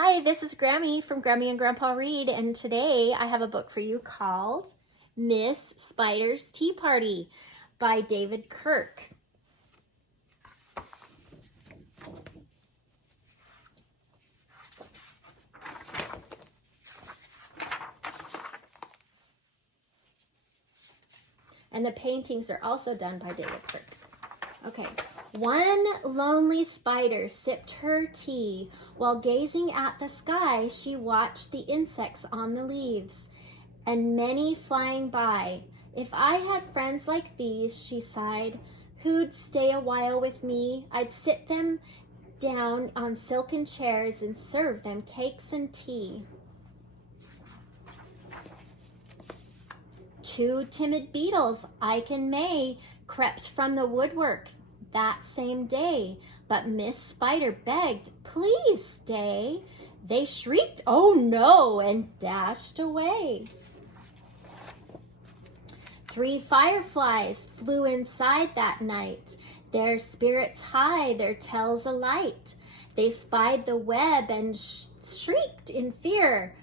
Hi, this is Grammy from Grammy and Grandpa Read, and today I have a book for you called Miss Spider's Tea Party by David Kirk. And the paintings are also done by David Kirk. Okay. One lonely spider sipped her tea. While gazing at the sky, she watched the insects on the leaves, and many flying by. If I had friends like these, she sighed, who'd stay a while with me, I'd sit them down on silken chairs and serve them cakes and tea. Two timid beetles, Ike and May, crept from the woodwork that same day, but Miss Spider begged, please stay. They shrieked, oh no, and dashed away. Three fireflies flew inside that night, their spirits high, their tails alight. They spied the web and shrieked in fear,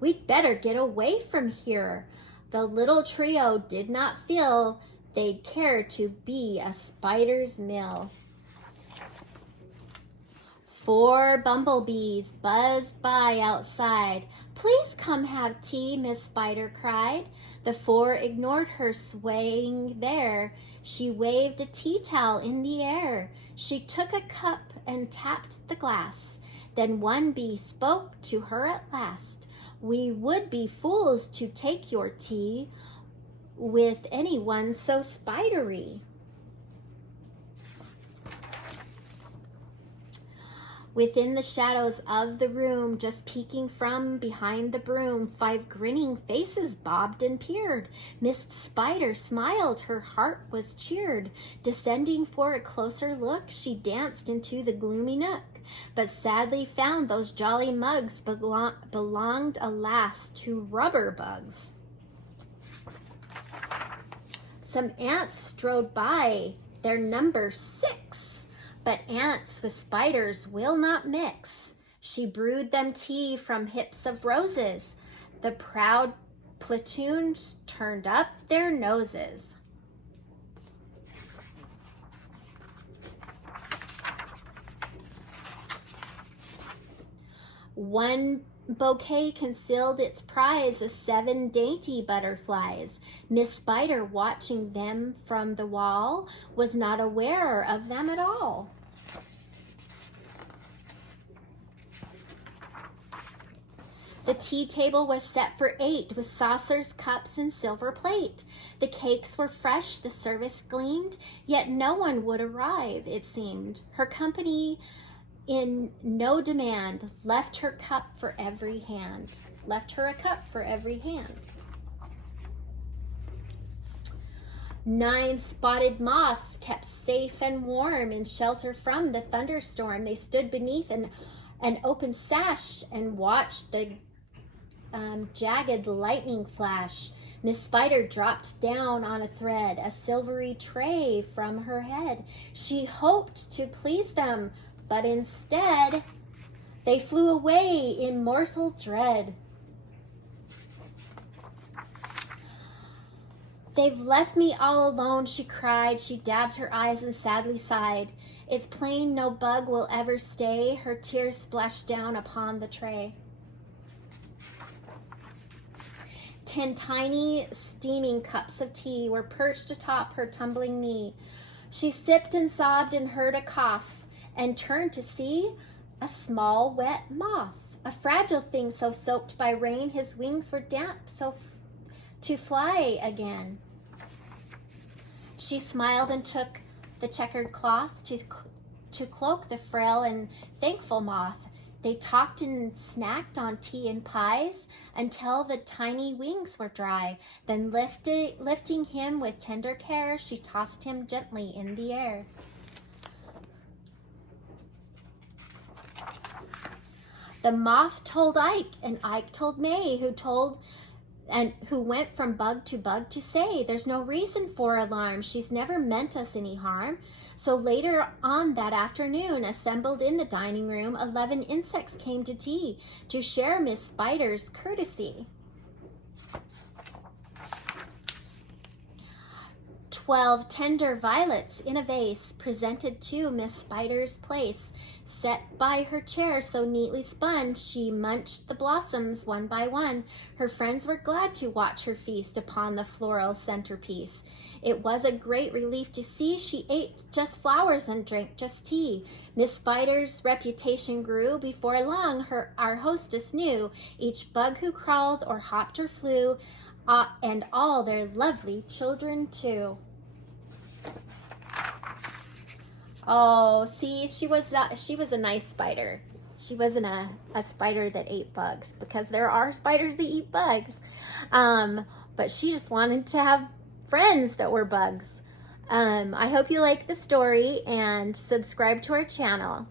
we'd better get away from here. The little trio did not feel they'd care to be a spider's mill. Four bumblebees buzzed by outside. Please come have tea, Miss Spider cried. The four ignored her swaying there. She waved a tea towel in the air. She took a cup and tapped the glass. Then one bee spoke to her at last. We would be fools to take your tea with anyone so spidery. Within the shadows of the room, just peeking from behind the broom, five grinning faces bobbed and peered. Miss Spider smiled, her heart was cheered. Descending for a closer look, she danced into the gloomy nook, but sadly found those jolly mugs belonged, alas, to rubber bugs. Some ants strode by, their number 6, but ants with spiders will not mix. She brewed them tea from hips of roses. The proud platoons turned up their noses. One bouquet concealed its prize of 7 dainty butterflies. Miss Spider, watching them from the wall, was not aware of them at all. The tea table was set for 8 with saucers, cups, and silver plate. The cakes were fresh, the service gleamed, yet no one would arrive, it seemed. Her company in no demand, left her a cup for every hand. 9 spotted moths kept safe and warm in shelter from the thunderstorm. They stood beneath an open sash and watched the jagged lightning flash. Miss Spider dropped down on a thread, a silvery tray from her head. She hoped to please them, but instead, they flew away in mortal dread. They've left me all alone, she cried. She dabbed her eyes and sadly sighed. It's plain no bug will ever stay. Her tears splashed down upon the tray. 10 tiny steaming cups of tea were perched atop her tumbling knee. She sipped and sobbed and heard a cough, and turned to see a small wet moth, a fragile thing so soaked by rain his wings were damp, so to fly again. She smiled and took the checkered cloth to cloak the frail and thankful moth. They talked and snacked on tea and pies until the tiny wings were dry. Then lifting him with tender care, she tossed him gently in the air. The moth told Ike, and Ike told May, who told and who went from bug to say, there's no reason for alarm. She's never meant us any harm. So later on that afternoon, assembled in the dining room, 11 insects came to tea to share Miss Spider's courtesy. 12 tender violets in a vase presented to Miss Spider's place. Set by her chair so neatly spun, she munched the blossoms one by one. Her friends were glad to watch her feast upon the floral centerpiece. It was a great relief to see she ate just flowers and drank just tea. Miss Spider's reputation grew. Before long, our hostess knew each bug who crawled or hopped or flew, and all their lovely children too. Oh, see, she was a nice spider. She wasn't a spider that ate bugs, because there are spiders that eat bugs. But she just wanted to have friends that were bugs. I hope you like the story and subscribe to our channel.